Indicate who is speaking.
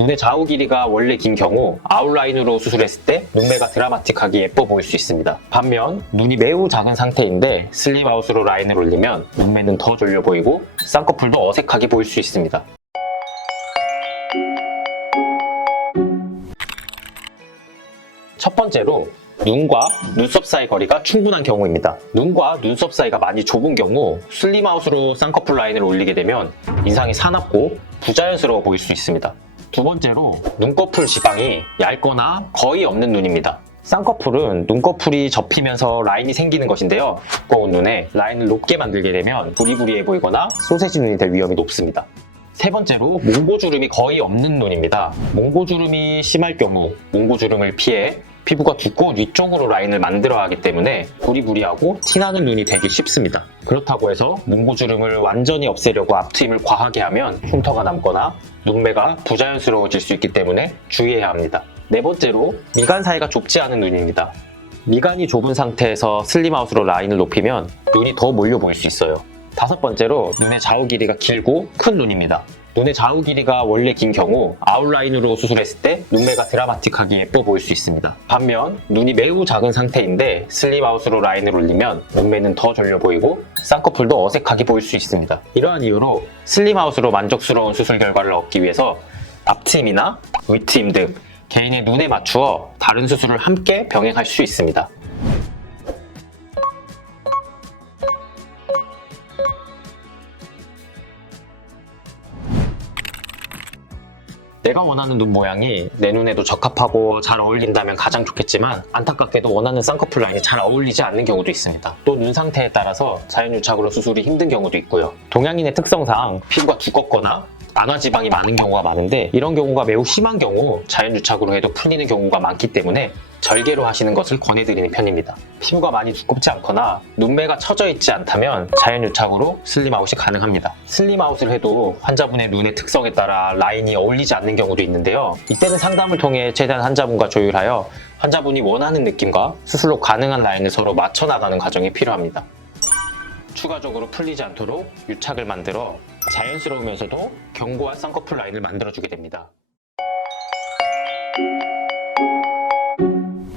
Speaker 1: 눈의 좌우 길이가 원래 긴 경우 아웃라인으로 수술했을 때 눈매가 드라마틱하게 예뻐 보일 수 있습니다. 반면 눈이 매우 작은 상태인데 슬림아웃으로 라인을 올리면 눈매는 더 졸려 보이고 쌍꺼풀도 어색하게 보일 수 있습니다. 첫 번째로 눈과 눈썹 사이 거리가 충분한 경우입니다. 눈과 눈썹 사이가 많이 좁은 경우 슬림아웃으로 쌍꺼풀 라인을 올리게 되면 인상이 사납고 부자연스러워 보일 수 있습니다. 두 번째로 눈꺼풀 지방이 얇거나 거의 없는 눈입니다. 쌍꺼풀은 눈꺼풀이 접히면서 라인이 생기는 것인데요. 두꺼운 눈에 라인을 높게 만들게 되면 부리부리해 보이거나 소세지 눈이 될 위험이 높습니다. 세 번째로 몽고주름이 거의 없는 눈입니다. 몽고주름이 심할 경우 몽고주름을 피해 피부가 두꺼운 위쪽으로 라인을 만들어야 하기 때문에 부리부리하고 티나는 눈이 되기 쉽습니다. 그렇다고 해서 몽고주름을 완전히 없애려고 앞트임을 과하게 하면 흉터가 남거나 눈매가 부자연스러워질 수 있기 때문에 주의해야 합니다. 네 번째로 미간 사이가 좁지 않은 눈입니다. 미간이 좁은 상태에서 슬림아웃으로 라인을 높이면 눈이 더 몰려 보일 수 있어요. 다섯 번째로 눈의 좌우 길이가 길고 큰 눈입니다. 눈의 좌우 길이가 원래 긴 경우 아웃라인으로 수술했을 때 눈매가 드라마틱하게 예뻐 보일 수 있습니다. 반면 눈이 매우 작은 상태인데 슬림아웃으로 라인을 올리면 눈매는 더 졸려 보이고 쌍꺼풀도 어색하게 보일 수 있습니다. 이러한 이유로 슬림아웃으로 만족스러운 수술 결과를 얻기 위해서 앞트임이나 윗트임 등 개인의 눈에 맞추어 다른 수술을 함께 병행할 수 있습니다. 내가 원하는 눈 모양이 내 눈에도 적합하고 잘 어울린다면 가장 좋겠지만 안타깝게도 원하는 쌍꺼풀 라인이 잘 어울리지 않는 경우도 있습니다. 또 눈 상태에 따라서 자연유착으로 수술이 힘든 경우도 있고요. 동양인의 특성상 피부가 두껍거나 안화지방이 많은 경우가 많은데 이런 경우가 매우 심한 경우 자연유착으로 해도 풀리는 경우가 많기 때문에 절개로 하시는 것을 권해드리는 편입니다. 피부가 많이 두껍지 않거나 눈매가 처져 있지 않다면 자연유착으로 슬림아웃이 가능합니다. 슬림아웃을 해도 환자분의 눈의 특성에 따라 라인이 어울리지 않는 경우도 있는데요. 이때는 상담을 통해 최대한 환자분과 조율하여 환자분이 원하는 느낌과 수술로 가능한 라인을 서로 맞춰 나가는 과정이 필요합니다. 추가적으로 풀리지 않도록 유착을 만들어 자연스러우면서도 견고한 쌍꺼풀 라인을 만들어주게 됩니다.